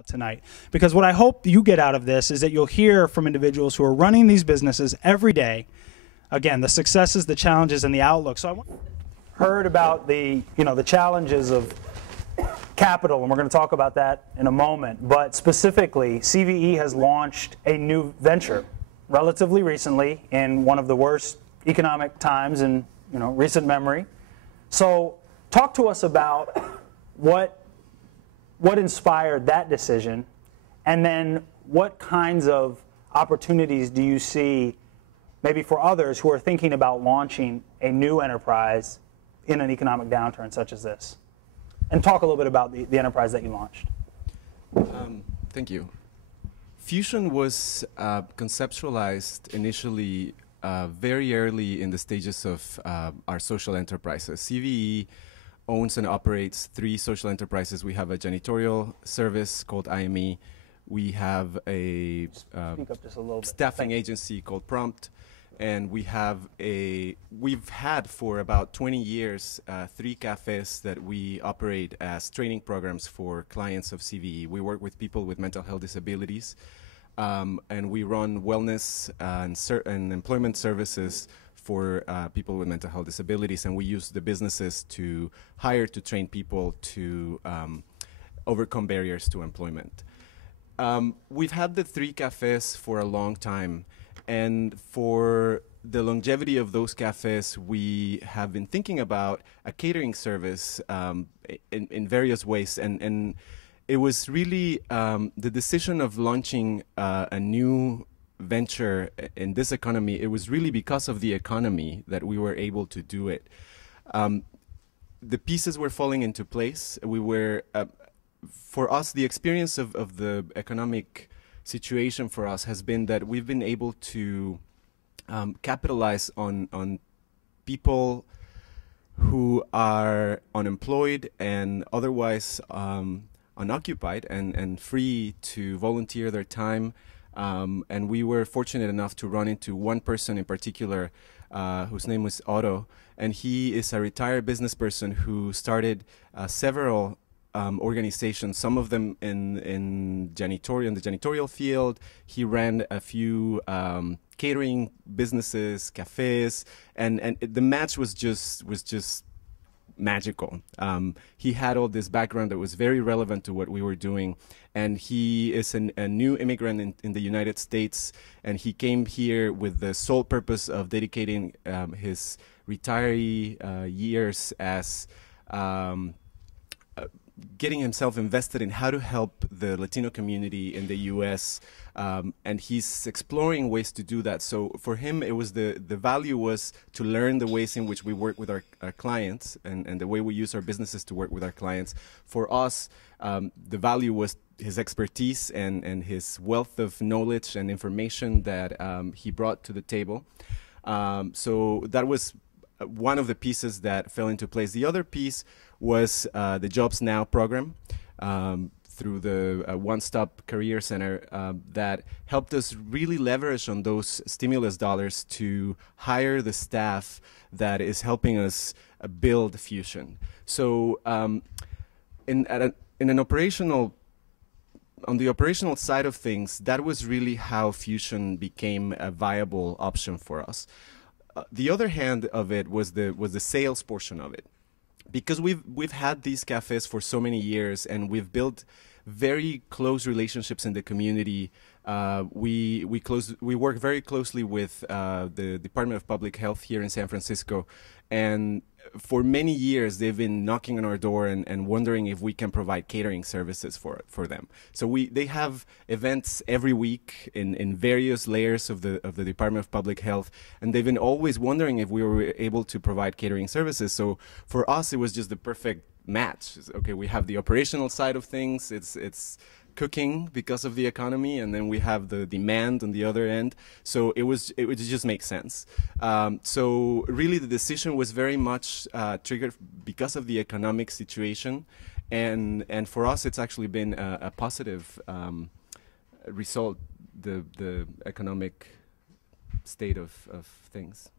about tonight. Because what I hope you get out of this is that you'll hear from individuals who are running these businesses every day. Again, the successes, the challenges, and the outlook. So I heard about the challenges of capital, and we're going to talk about that in a moment. But specifically, CVE has launched a new venture relatively recently in one of the worst economic times in recent memory. So talk to us about what inspired that decision, and then what kinds of opportunities do you see maybe for others who are thinking about launching a new enterprise in an economic downturn such as this? And talk a little bit about the enterprise that you launched. Thank you. Fuzion was conceptualized initially very early in the stages of our social enterprises. CVE owns and operates 3 social enterprises. We have a janitorial service called IME. We have a staffing agency called Prompt. And we've had for about 20 years 3 cafes that we operate as training programs for clients of CVE. We work with people with mental health disabilities, and we run wellness and employment services for people with mental health disabilities, and we use the businesses to hire to train people to overcome barriers to employment. We've had the 3 cafes for a long time. And for the longevity of those cafes, we have been thinking about a catering service in various ways. And it was really the decision of launching a new venture in this economy. It was really because of the economy that we were able to do it. The pieces were falling into place. We were, for us, the experience of the economic situation for us has been that we've been able to capitalize on people who are unemployed and otherwise unoccupied and free to volunteer their time. And we were fortunate enough to run into one person in particular whose name was Otto. And he is a retired business person who started several organizations, some of them in the janitorial field. He ran a few catering businesses, cafes, and the match was just magical. He had all this background that was very relevant to what we were doing, and he is a new immigrant in the United States, and he came here with the sole purpose of dedicating his retiree years as getting himself invested in how to help the Latino community in the U.S., and he's exploring ways to do that. So for him, it was the value was to learn the ways in which we work with our clients and the way we use our businesses to work with our clients. For us, the value was his expertise and his wealth of knowledge and information that he brought to the table. So that was one of the pieces that fell into place. The other piece was the Jobs Now program through the One-Stop Career Center that helped us really leverage on those stimulus dollars to hire the staff that is helping us build Fuzion. So on the operational side of things, that was really how Fuzion became a viable option for us. The other hand of it was the sales portion of it. Because we've had these cafes for so many years, and we've built very close relationships in the community. We work very closely with the Department of Public Health here in San Francisco, and for many years they've been knocking on our door and wondering if we can provide catering services for them. So they have events every week in various layers of the Department of Public Health, and they've been always wondering if we were able to provide catering services. So for us, it was just the perfect match. Okay, we have the operational side of things. It's cooking because of the economy, and then we have the demand on the other end. So it would just make sense. So really the decision was very much triggered because of the economic situation, and for us it's actually been a positive result, the economic state of things.